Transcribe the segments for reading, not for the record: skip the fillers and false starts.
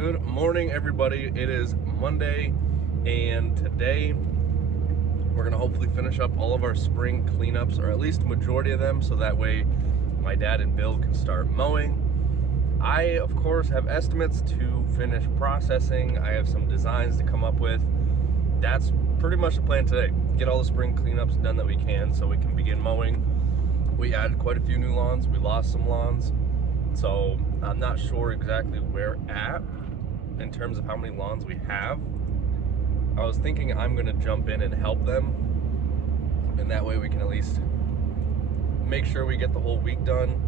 Good morning, everybody. It is Monday, and today we're gonna hopefully finish up all of our spring cleanups, or at least a majority of them, so that way my dad and Bill can start mowing. I, of course, have estimates to finish processing. I have some designs to come up with. That's pretty much the plan today. Get all the spring cleanups done that we can so we can begin mowing. We added quite a few new lawns. We lost some lawns. So I'm not sure exactly where at in terms of how many lawns we have. I was thinking I'm gonna jump in and help them, and that way we can at least make sure we get the whole week done.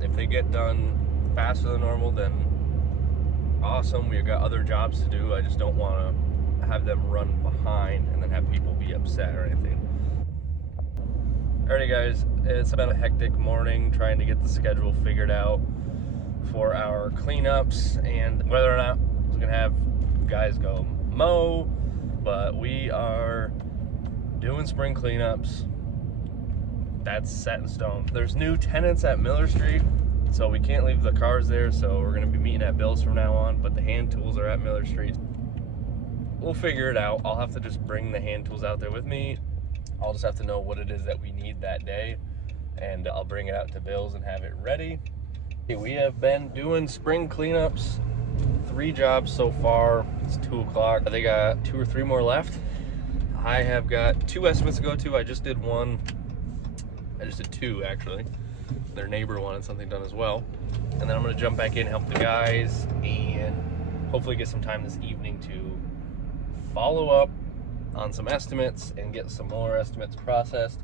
If they get done faster than normal, then awesome. We've got other jobs to do. I just don't want to have them run behind and then have people be upset or anything. Alrighty guys, it's been a hectic morning trying to get the schedule figured out for our cleanups and whether or not we're gonna have guys go mow, but we are doing spring cleanups. That's set in stone. There's new tenants at Miller Street, so we can't leave the cars there, so we're gonna be meeting at Bill's from now on, but the hand tools are at Miller Street. We'll figure it out. I'll have to just bring the hand tools out there with me. I'll just have to know what it is that we need that day, and I'll bring it out to Bill's and have it ready. We have been doing spring cleanups, 3 jobs so far. It's 2 o'clock. They got 2 or 3 more left. I have got 2 estimates to go to. I just did 1. I just did 2 actually. Their neighbor wanted something done as well. And then I'm gonna jump back in, help the guys, and hopefully get some time this evening to follow up on some estimates and get some more estimates processed.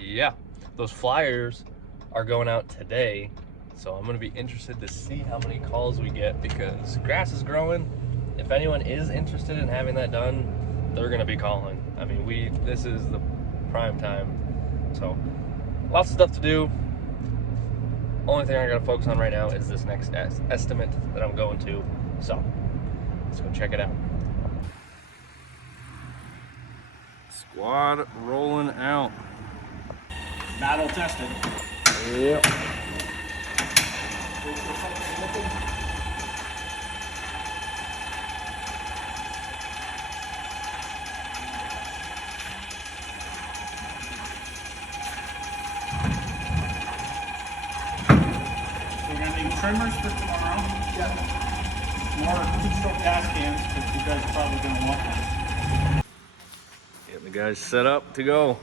Yeah, those flyers are going out today, so I'm gonna be interested to see how many calls we get because grass is growing. If anyone is interested in having that done, they're gonna be calling. I mean, this is the prime time, so lots of stuff to do. Only thing I gotta focus on right now is this next estimate that I'm going to, so let's go check it out. Squad rolling out. Battle tested. Yep. We're gonna need trimmers for tomorrow. Yeah. More 2-stroke gas cans because you guys are probably gonna want them. Getting the guys set up to go.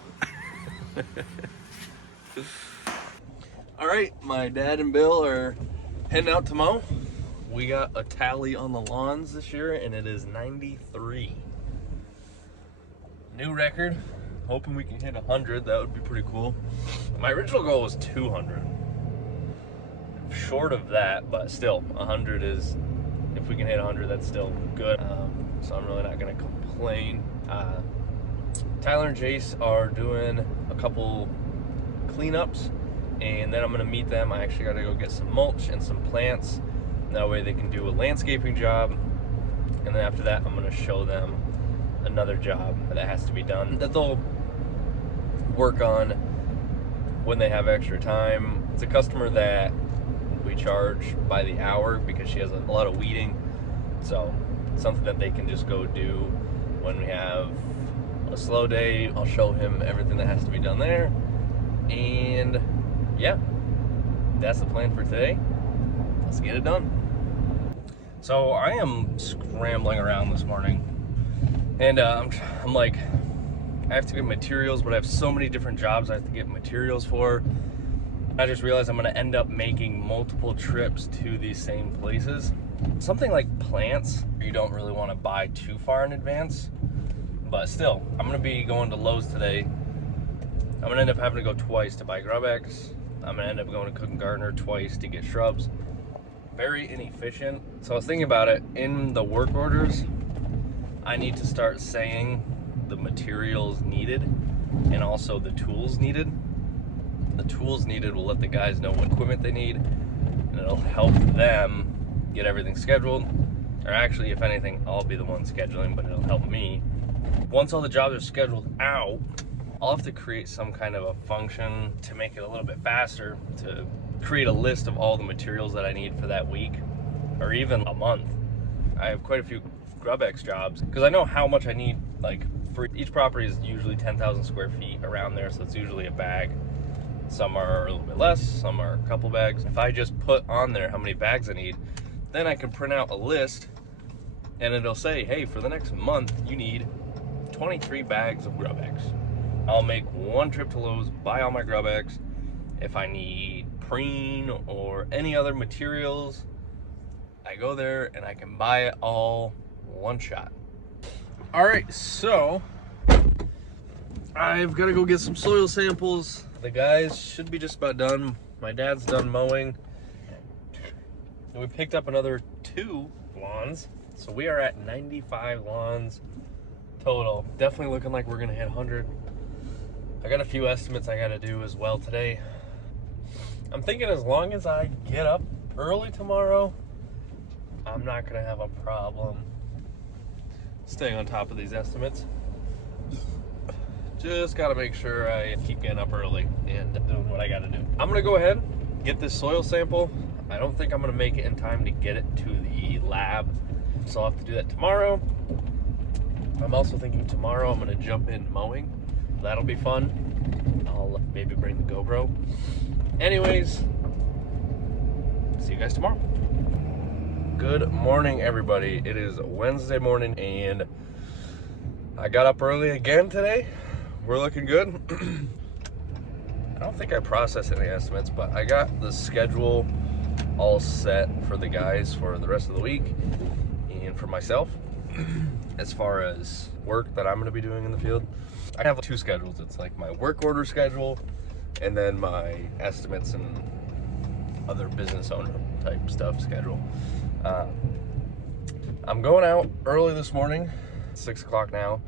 All right, my dad and Bill are heading out to mow. We got a tally on the lawns this year, and it is 93. New record. Hoping we can hit 100. That would be pretty cool. My original goal was 200. Short of that, but still, 100 is, if we can hit 100, that's still good. So I'm really not gonna complain. Tyler and Jace are doing a couple cleanups, and then I'm gonna meet them. I actually gotta go get some mulch and some plants. That way they can do a landscaping job, and then after that I'm gonna show them another job that has to be done that they'll work on when they have extra time. It's a customer that we charge by the hour because she has a lot of weeding, so something that they can just go do when we have a slow day. I'll show him everything that has to be done there, and yeah, that's the plan for today. Let's get it done. So I am scrambling around this morning, and I'm like, I have to get materials, but I have so many different jobs I have to get materials for. I just realized I'm gonna end up making multiple trips to these same places. Something like plants, you don't really want to buy too far in advance, but still, I'm gonna be going to Lowe's today. I'm gonna end up having to go twice to buy Grubex. I'm gonna end up going to Cook and Gardner twice to get shrubs. Very inefficient. So I was thinking about it, in the work orders, I need to start saying the materials needed and also the tools needed. The tools needed will let the guys know what equipment they need, and it'll help them get everything scheduled. Or actually, if anything, I'll be the one scheduling, but it'll help me. Once all the jobs are scheduled out, I'll have to create some kind of a function to make it a little bit faster, to create a list of all the materials that I need for that week. or even a month. I have quite a few GrubX jobs because I know how much I need. Like, for each property is usually 10,000 square feet around there, so it's usually a bag. Some are a little bit less, some are a couple bags. If I just put on there how many bags I need, then I can print out a list and it'll say, hey, for the next month, you need 23 bags of GrubX. I'll make one trip to Lowe's, buy all my GrubX. If I need preen or any other materials, I go there and I can buy it all one shot. All right, so I've got to go get some soil samples. The guys should be just about done. My dad's done mowing. And we picked up another 2 lawns. So we are at 95 lawns total. Definitely looking like we're gonna hit 100. I got a few estimates I gotta do as well today. I'm thinking as long as I get up early tomorrow, I'm not gonna have a problem staying on top of these estimates. Just gotta make sure I keep getting up early and doing what I gotta do. I'm gonna go ahead, get this soil sample. I don't think I'm gonna make it in time to get it to the lab, so I'll have to do that tomorrow. I'm also thinking tomorrow I'm gonna jump in mowing. That'll be fun. I'll maybe bring the GoPro. Anyways, see you guys tomorrow. Good morning, everybody. It is Wednesday morning and I got up early again today. We're looking good. I don't think I processed any estimates, but I got the schedule all set for the guys for the rest of the week and for myself as far as work that I'm going to be doing in the field. I have 2 schedules. It's like my work order schedule and then my estimates and other business owner type stuff schedule. I'm going out early this morning, 6 o'clock now,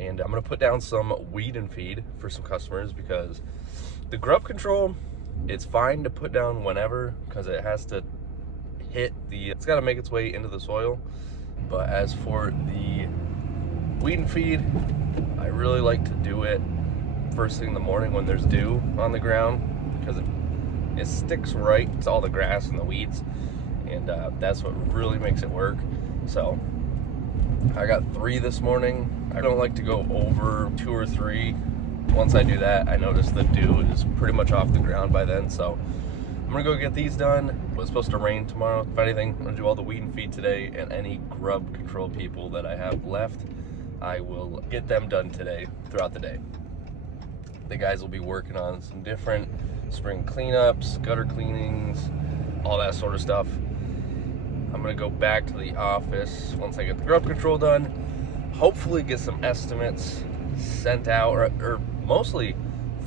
and I'm gonna put down some weed and feed for some customers because the grub control, it's fine to put down whenever because it has to hit it's gotta make its way into the soil. But as for the weed and feed, I really like to do it first thing in the morning when there's dew on the ground because it sticks right to all the grass and the weeds, and that's what really makes it work. So I got 3 this morning. I don't like to go over 2 or 3. Once I do that, I notice the dew is pretty much off the ground by then. So I'm gonna go get these done. It's supposed to rain tomorrow. If anything, I'm gonna do all the weed and feed today, and any grub control people that I have left, I will get them done today throughout the day. The guys will be working on some different spring cleanups, gutter cleanings, all that sort of stuff. I'm gonna go back to the office once I get the grub control done, hopefully get some estimates sent out, or mostly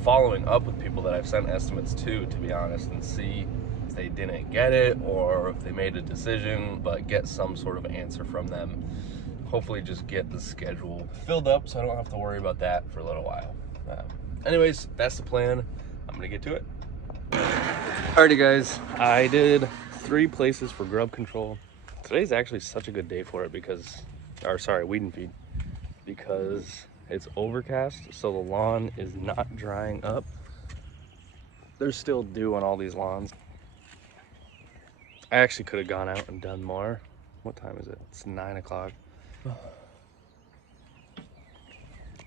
following up with people that I've sent estimates to be honest, and see if they didn't get it or if they made a decision, but get some sort of answer from them. Hopefully just get the schedule filled up so I don't have to worry about that for a little while. Anyways, that's the plan. I'm gonna get to it. Alrighty guys, I did 3 places for grub control. Today's actually such a good day for it because, weed and feed, because it's overcast, so the lawn is not drying up. There's still dew on all these lawns. I actually could have gone out and done more. What time is it? It's 9 o'clock.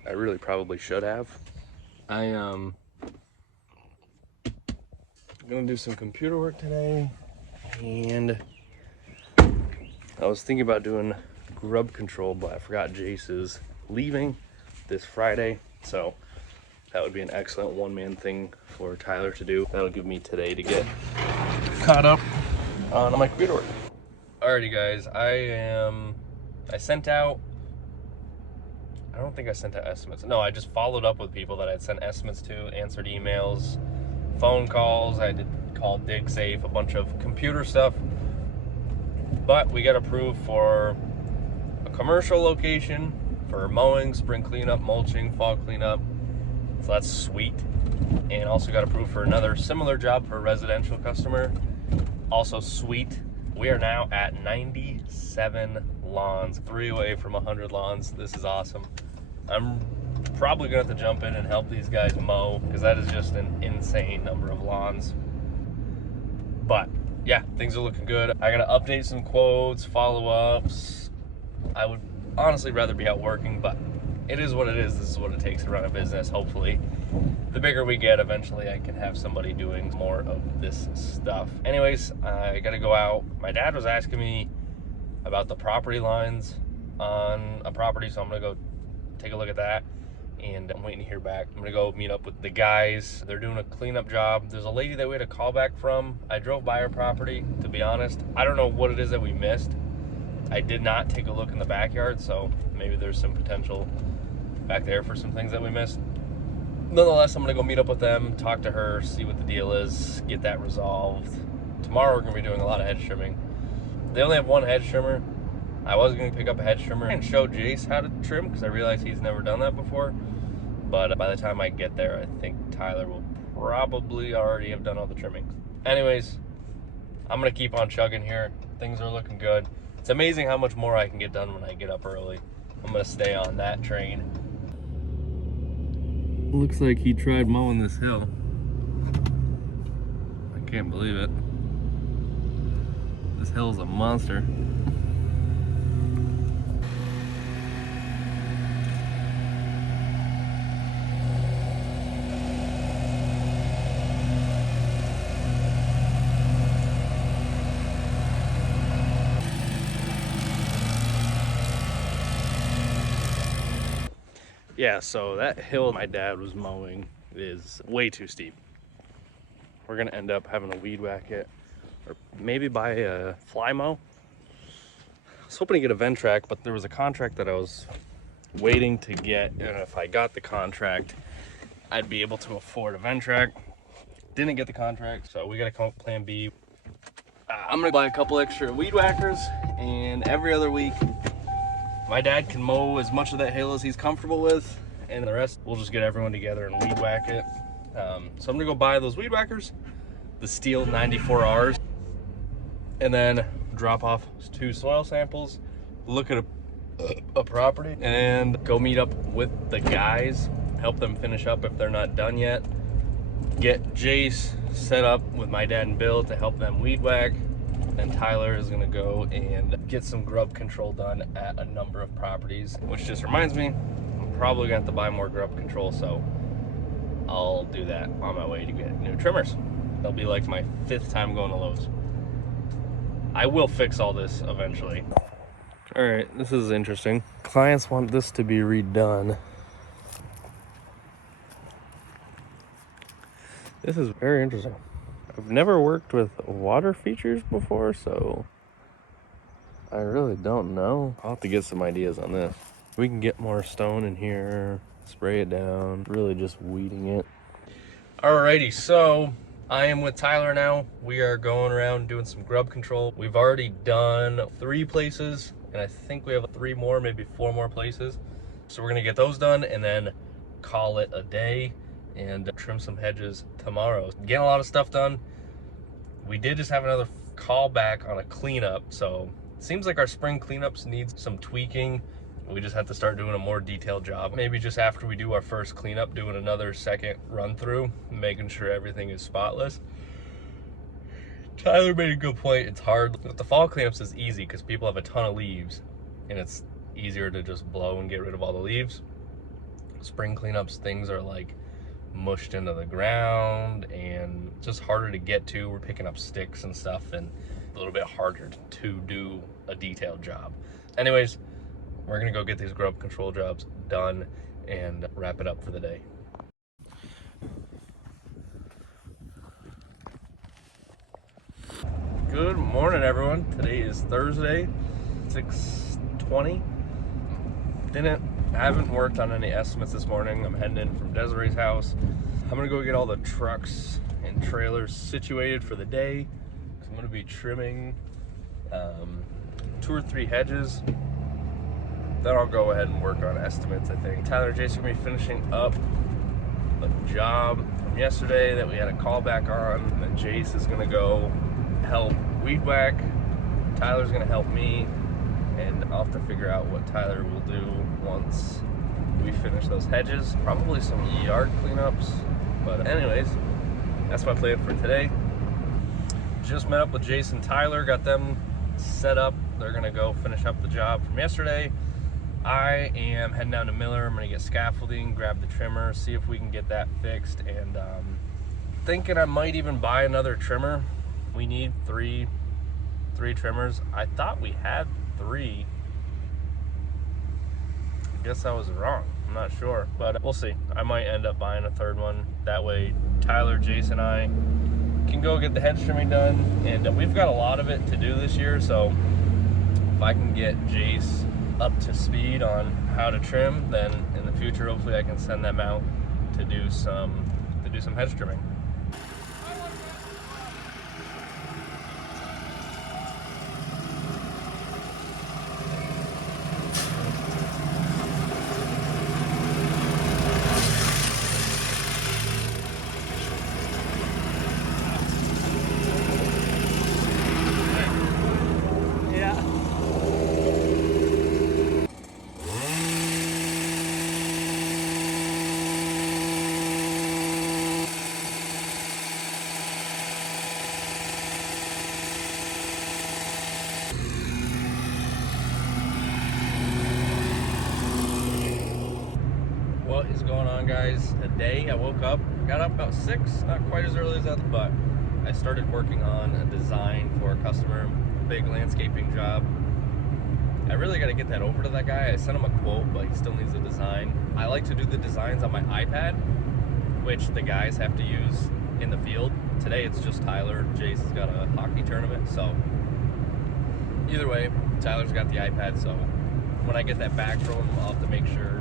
I really probably should have. I'm gonna do some computer work today, and I was thinking about doing grub control, but I forgot Jace is leaving this Friday, so that would be an excellent one-man thing for Tyler to do. That'll give me today to get caught up on my computer work. Alrighty guys, I sent out, I don't think I sent out estimates. No, I just followed up with people that I'd sent estimates to, answered emails, phone calls. I did call DigSafe, a bunch of computer stuff. But we got approved for a commercial location for mowing, spring cleanup, mulching, fall cleanup. So that's sweet. And also got approved for another similar job for a residential customer. Also sweet. We are now at 97 lawns, 3 away from 100 lawns. This is awesome. I'm probably gonna have to jump in and help these guys mow because that is just an insane number of lawns. But yeah, things are looking good. I gotta update some quotes, follow-ups. I would honestly rather be out working, but it is what it is. This is what it takes to run a business. Hopefully the bigger we get, eventually I can have somebody doing more of this stuff. Anyways, I gotta go out. My dad was asking me about the property lines on a property, so I'm gonna go take a look at that, and I'm waiting to hear back. I'm gonna go meet up with the guys. They're doing a cleanup job. There's a lady that we had a call back from. I drove by her property, to be honest. I don't know what it is that we missed. I did not take a look in the backyard, so maybe there's some potential back there for some things that we missed. Nonetheless, I'm gonna go meet up with them, talk to her, see what the deal is, get that resolved. Tomorrow we're gonna be doing a lot of hedge trimming. They only have one hedge trimmer. I was going to pick up a hedge trimmer and show Jace how to trim because I realized he's never done that before. But by the time I get there, I think Tyler will probably already have done all the trimming. Anyways, I'm going to keep on chugging here. Things are looking good. It's amazing how much more I can get done when I get up early. I'm going to stay on that train. Looks like he tried mowing this hill. I can't believe it. This hill's a monster. Yeah, so that hill my dad was mowing is way too steep. We're gonna end up having to weed whack it, or maybe buy a fly mow. I was hoping to get a Ventrac, but there was a contract that I was waiting to get, and if I got the contract, I'd be able to afford a Ventrac. Didn't get the contract, so we gotta come up with plan B. I'm gonna buy a couple extra weed whackers, and every other week, my dad can mow as much of that hill as he's comfortable with, and the rest, we'll just get everyone together and weed whack it. So I'm gonna go buy those weed whackers, the Steel 94Rs, and then drop off 2 soil samples, look at a property, and go meet up with the guys, help them finish up if they're not done yet. Get Jace set up with my dad and Bill to help them weed whack. And Tyler is gonna go and get some grub control done at a number of properties, which just reminds me, I'm probably gonna have to buy more grub control, so I'll do that on my way to get new trimmers. That'll be like my 5th time going to Lowe's. I will fix all this eventually. All right, this is interesting. Clients want this to be redone. This is very interesting. I've never worked with water features before, so I really don't know. I'll have to get some ideas on this. We can get more stone in here, spray it down, really just weeding it. Alrighty, so I am with Tyler now. We are going around doing some grub control. We've already done 3 places, and I think we have 3 more, maybe 4 more places. So we're gonna get those done and then call it a day and trim some hedges tomorrow. Getting a lot of stuff done. We did just have another call back on a cleanup, so it seems like our spring cleanups need some tweaking. We just have to start doing a more detailed job. Maybe just after we do our first cleanup, doing another second run through, making sure everything is spotless. Tyler made a good point. It's hard. With the fall cleanups, it's easy because people have a ton of leaves and it's easier to just blow and get rid of all the leaves. Spring cleanups, things are like mushed into the ground and just harder to get to. We're picking up sticks and stuff and a little bit harder to do a detailed job. Anyways, we're gonna go get these grub control jobs done and wrap it up for the day. Good morning, everyone. Today is Thursday, 6:20. I haven't worked on any estimates this morning. I'm heading in from Desiree's house. I'm gonna go get all the trucks and trailers situated for the day. I'm gonna be trimming 2 or 3 hedges. Then I'll go ahead and work on estimates, I think. Tyler and Jason are gonna be finishing up a job from yesterday that we had a call back on. And then Jace is gonna go help weed whack. Tyler's gonna help me. And I'll have to figure out what Tyler will do once we finish those hedges. Probably some yard cleanups. But anyways, that's my plan for today. just met up with Jason and Tyler, got them set up. They're gonna go finish up the job from yesterday. I am heading down to Miller. I'm gonna get scaffolding, grab the trimmer, see if we can get that fixed, and thinking I might even buy another trimmer. We need three trimmers. I thought we had 3. I guess I was wrong. I'm not sure, but we'll see. I might end up buying a 3rd one. That way Tyler, Jason, and I can go get the hedge trimming done, and we've got a lot of it to do this year, so if I can get Jace up to speed on how to trim, then in the future hopefully I can send them out to do some hedge trimming. What is going on, guys? Today I woke up, got up about 6, not quite as early as that, but I started working on a design for a customer, a big landscaping job. I really got to get that over to that guy. I sent him a quote, but he still needs a design. I like to do the designs on my iPad, which the guys have to use in the field. Today it's just Tyler. Jace has got a hockey tournament, so either way, Tyler's got the iPad, so when I get that back from him, I'll have to make sure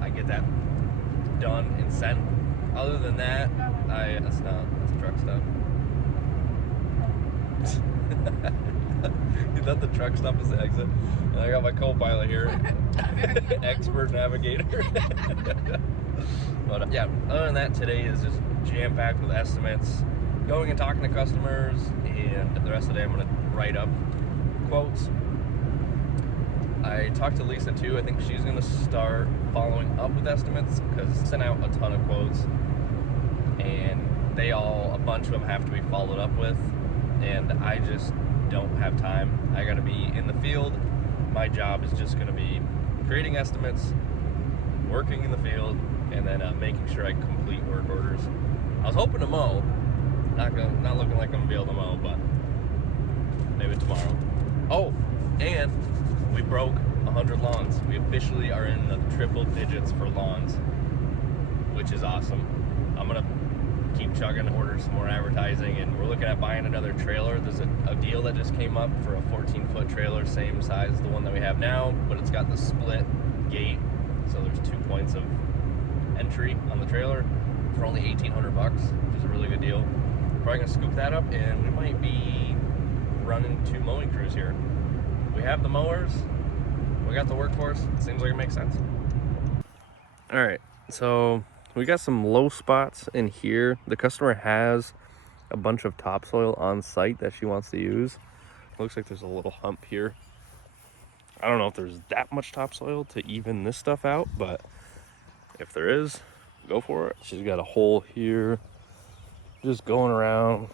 I get that done and sent. Other than that, that's a truck stop. You thought the truck stop was the exit? And I got my co-pilot here, expert navigator. But yeah, other than that, today is just jam-packed with estimates, going and talking to customers, and the rest of the day I'm gonna write up quotes. I talked to Lisa too. I think she's gonna start following up with estimates, because I sent out a ton of quotes and a bunch of them have to be followed up with, and I just don't have time. I gotta be in the field. My job is just gonna be creating estimates, working in the field, and then making sure I complete work orders. I was hoping to mow. Not looking like I'm gonna be able to mow, but maybe tomorrow. Oh, and we broke 100 lawns. We officially are in the triple digits for lawns, which is awesome. I'm gonna keep chugging, order some more advertising, and we're looking at buying another trailer. There's a deal that just came up for a 14-foot trailer, same size as the one that we have now, but it's got the split gate, so there's 2 points of entry on the trailer for only $1,800, which is a really good deal. Probably gonna scoop that up, and we might be running 2 mowing crews here. We have the mowers, we got the workforce. It seems like it makes sense. All right, so we got some low spots in here. The customer has a bunch of topsoil on site that she wants to use. Looks like there's a little hump here. I don't know if there's that much topsoil to even this stuff out, but if there is, go for it. She's got a hole here, just going around,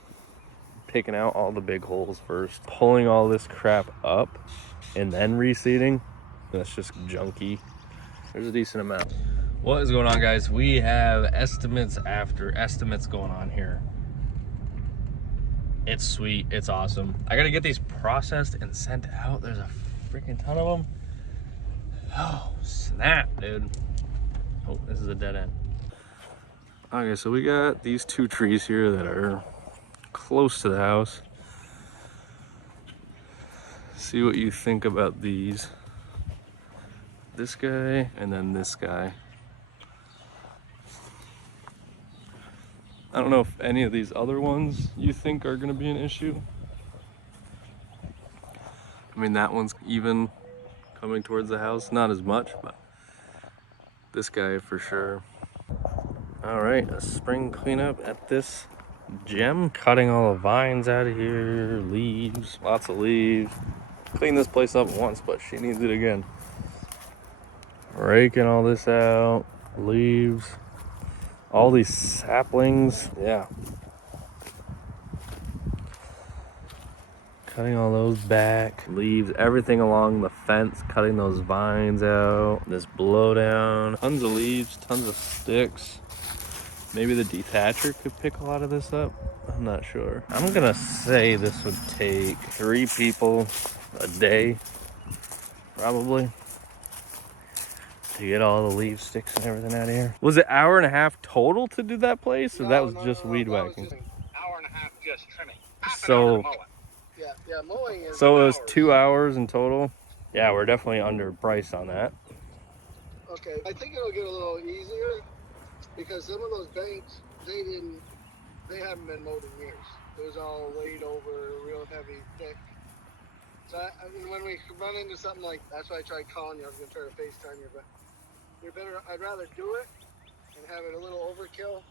picking out all the big holes first, pulling all this crap up, and then reseeding. That's just junky. There's a decent amount. What is going on, guys? We have estimates after estimates going on here. It's sweet, it's awesome. I gotta get these processed and sent out. There's a freaking ton of them. Oh, snap, dude. Oh, this is a dead end. Okay, so we got these 2 trees here that are close to the house. See what you think about these. This guy and then this guy. I don't know if any of these other ones you think are gonna be an issue. I mean, that one's even coming towards the house, not as much, but this guy for sure. All right, a spring cleanup at this gem. Cutting all the vines out of here, leaves, lots of leaves. Cleaned this place up once, but she needs it again. Raking all this out, leaves, all these saplings, yeah. Cutting all those back. Leaves, everything along the fence, cutting those vines out. This blowdown. Tons of leaves, tons of sticks. Maybe the detacher could pick a lot of this up. I'm not sure. I'm gonna say this would take 3 people a day, probably, to get all the leaves, sticks, and everything out of here. Was it hour and a half total to do that place, or that was just weed whacking? Hour and a half just trimming. So, Yeah, mowing is so it was 2 hours in total. Yeah, we're definitely underpriced on that. Okay, I think it'll get a little easier because some of those banks, they haven't been mowed in years. It was all laid over, real heavy, thick. So when we run into something like, that's why I tried calling you. I was gonna try to FaceTime you, but you're better. I'd rather do it and have it a little overkill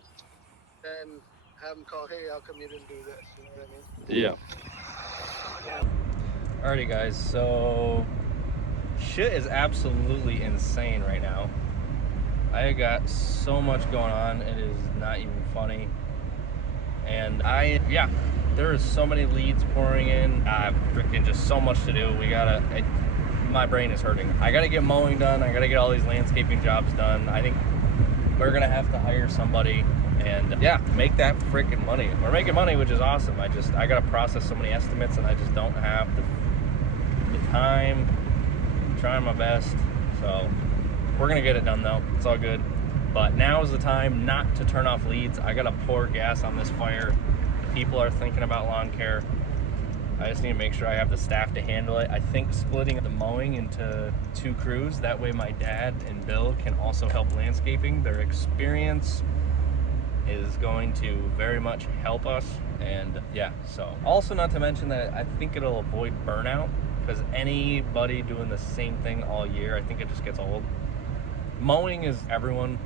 than have them call, hey, how come you didn't do this? You know what I mean? Yeah. Alrighty, guys. So shit is absolutely insane right now. I got so much going on, it is not even funny. And there is so many leads pouring in. Freaking just so much to do. My brain is hurting. I gotta get mowing done. I gotta get all these landscaping jobs done. I think we're gonna have to hire somebody and make that freaking money. We're making money, which is awesome. I gotta process so many estimates and I just don't have the time. I'm trying my best. So we're gonna get it done though. It's all good. But now is the time not to turn off leads. I gotta pour gas on this fire. People are thinking about lawn care. I just need to make sure I have the staff to handle it. I think splitting the mowing into 2 crews, that way my dad and Bill can also help landscaping. Their experience is going to very much help us. And so also not to mention that I think it'll avoid burnout, because anybody doing the same thing all year, I think it just gets old. Mowing is, everyone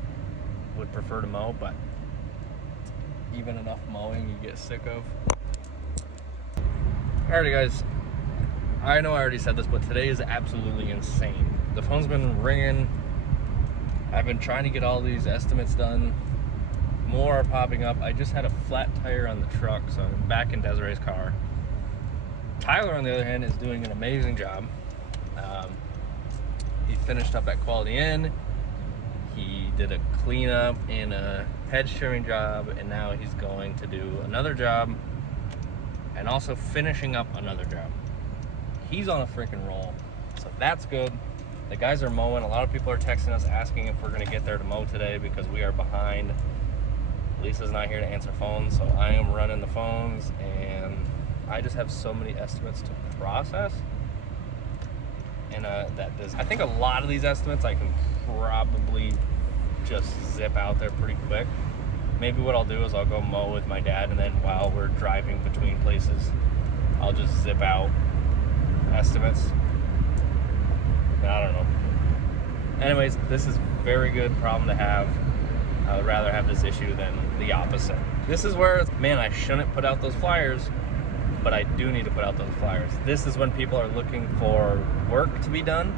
would prefer to mow, but even enough mowing you get sick of. Alrighty, guys, I know I already said this, but today is absolutely insane. The phone's been ringing. I've been trying to get all these estimates done. More are popping up. I just had a flat tire on the truck, so I'm back in Desiree's car. Tyler, on the other hand, is doing an amazing job. He finished up at Quality Inn. He did a cleanup and a hedge trimming job, and now he's going to do another job and also finishing up another job. He's on a freaking roll, so that's good. The guys are mowing. A lot of people are texting us asking if we're gonna get there to mow today because we are behind. Lisa's not here to answer phones, so I am running the phones, and I just have so many estimates to process. And I think a lot of these estimates I can probably just zip out there pretty quick. Maybe what I'll do is I'll go mow with my dad, and then while we're driving between places, I'll just zip out estimates. I don't know. Anyways, this is a very good problem to have. I would rather have this issue than the opposite. This is where, man, I shouldn't put out those flyers, but I do need to put out those flyers. This is when people are looking for work to be done.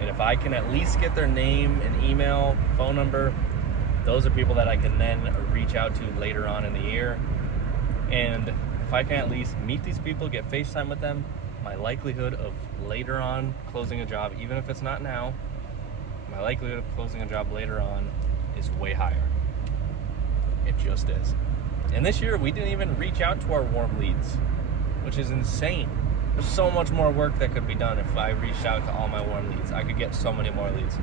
And if I can at least get their name and email, phone number, those are people that I can then reach out to later on in the year. And if I can at least meet these people, get FaceTime with them, my likelihood of later on closing a job, even if it's not now, my likelihood of closing a job later on is way higher. It just is. And this year, we didn't even reach out to our warm leads, which is insane. There's so much more work that could be done if I reached out to all my warm leads. I could get so many more leads.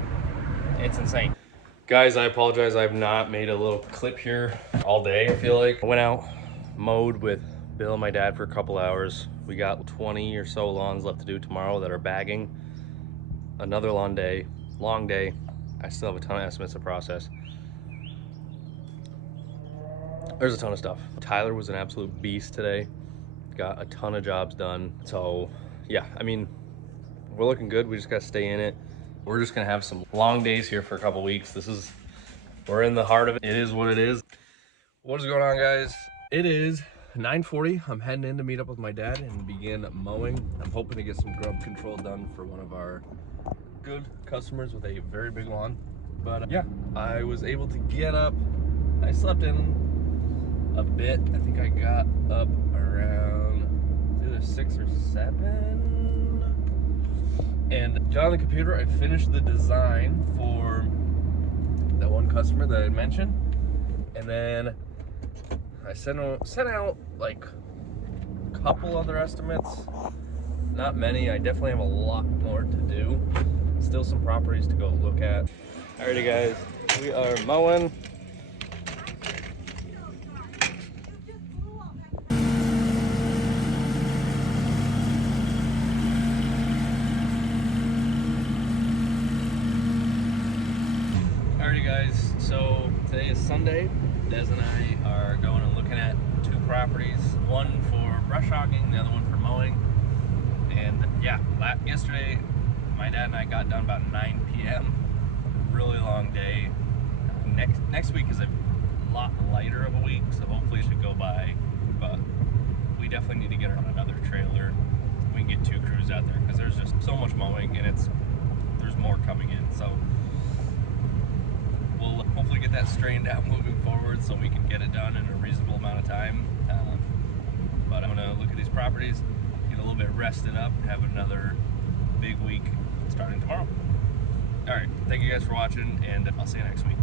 It's insane. Guys, I apologize. I've not made a little clip here all day, I feel like. I went out, mowed with Bill and my dad for a couple hours. We got 20 or so lawns left to do tomorrow that are bagging. Another long day. I still have a ton of estimates to process. There's a ton of stuff. Tyler was an absolute beast today. Got a ton of jobs done. So yeah, I mean, we're looking good. We just gotta stay in it. We're just gonna have some long days here for a couple weeks. We're in the heart of it. It is what it is. What is going on, guys? It is 9:40. I'm heading in to meet up with my dad and begin mowing. I'm hoping to get some grub control done for one of our good customers with a very big lawn. But yeah, I was able to get up. I slept in a bit. I think I got up around, it was to 6 or 7. And got on the computer, I finished the design for that one customer that I mentioned. And then I sent out like a couple other estimates. Not many. I definitely have a lot more to do. Still some properties to go look at. Alrighty guys, we are mowing. Alrighty guys, so today is Sunday. Des and I are going and looking at 2 properties. One for brush hogging, the other one for mowing. And yeah, yesterday my dad and I got done about 9 p.m. Really long day. Next week is a lot lighter of a week, so hopefully it should go by. But we definitely need to get her on another trailer. We can get 2 crews out there because there's just so much mowing, and there's more coming in. So we'll hopefully get that strained out moving forward so we can get it done in a reasonable amount of time. But I'm gonna look at these properties, get a little bit rested up, have another big week starting tomorrow. All right, thank you guys for watching, and I'll see you next week.